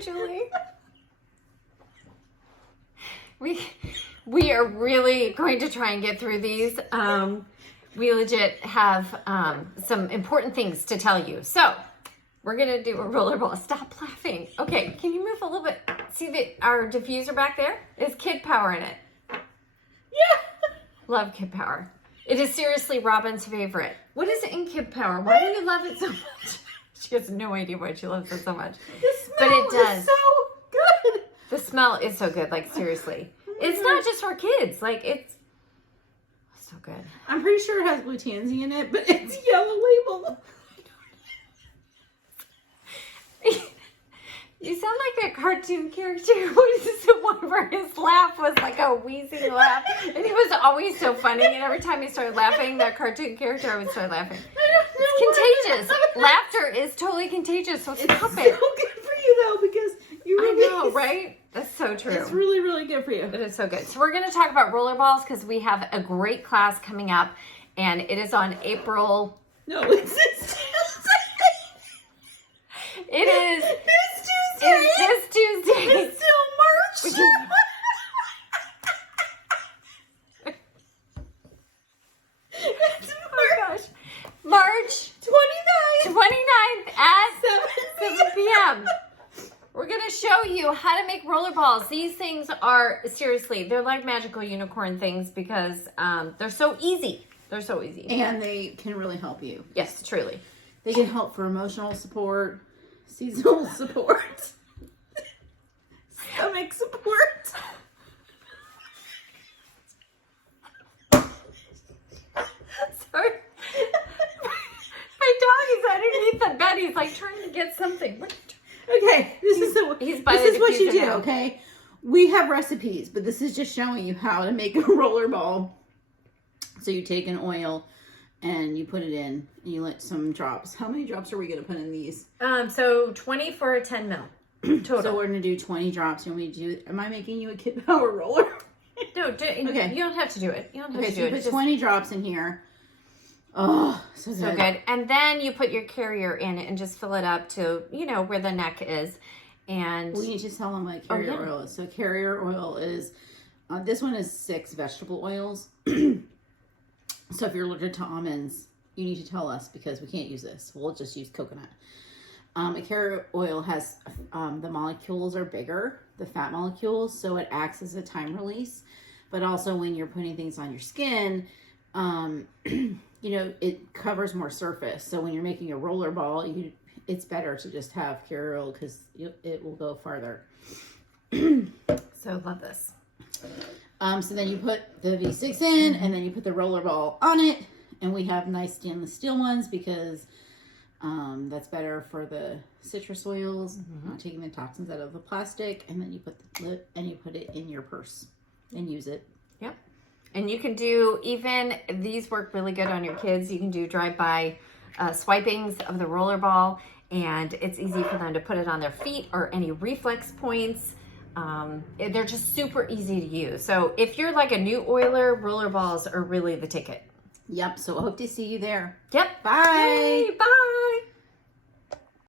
Julie. We are really going to try and get through these. We legit have some important things to tell you. So we're going to do a rollerball. Stop laughing. Okay, can you move a little bit? See that our diffuser back there is KidPower in it. Yeah. Love KidPower. It is seriously Robin's favorite. What is it in KidPower? Why do you love it so much? She has no idea why she loves it so much. The smell is so good. The smell is so good, like seriously. It's not just for kids. Like it's so good. I'm pretty sure it has blue tansy in it, but it's yellow label. You sound like a cartoon character. What is this one where his laugh was like a wheezing laugh? And he was always so funny. And every time he started laughing, that cartoon character, I would start laughing. It's contagious. Laughter is totally contagious. So stop it. It's so good for you, though, because you really... I know, right? That's so true. It's really, really good for you. It is so good. So we're going to talk about rollerballs because we have a great class coming up. And it is on April... No, it's this Tuesday. It is... It's this Tuesday. It's still March. It's Oh gosh. March 29th at 7 p.m. We're going to show you how to make rollerballs. These things are, seriously, they're like magical unicorn things because they're so easy. They're so easy. And they can really help you. Yes, truly. They can help for emotional support, seasonal support, stomach support. Sorry. My dog is underneath the bed. He's like trying to get something. Okay, this is what you do, now. okay? We have recipes, but this is just showing you how to make a rollerball. So you take an oil and you put it in and you let some drops. How many drops are we going to put in these? So 20 for a 10 mil total. So we're going to do 20 drops. You want me to do, am I making you a KidPower roller? No, Okay. You don't have to do it. You don't have to do so it. you put 20 drops in here. Oh, so good. So good. And then you put your carrier in it and just fill it up to, where the neck is. And we need to tell them what carrier oil is. So carrier oil is, this one is 6 vegetable oils. So if you're allergic to almonds, you need to tell us because we can't use this. We'll just use coconut. A carrier oil has, the molecules are bigger, the fat molecules, so it acts as a time release. But also when you're putting things on your skin, it covers more surface. So when you're making a roller ball, it's better to just have carrier oil because it will go farther. so love this. So then you put the V6 in and then you put the roller ball on it. And we have nice stainless steel ones because that's better for the citrus oils, not taking the toxins out of the plastic. And then you put the lid and you put it in your purse and use it. Yep. And you can do, even these work really good on your kids. You can do drive-by swipings of the roller ball, and it's easy for them to put it on their feet or any reflex points. They're just super easy to use. So if you're like a new oiler, roller balls are really the ticket. Yep. So I hope to see you there. Yep. Bye. Yay, bye.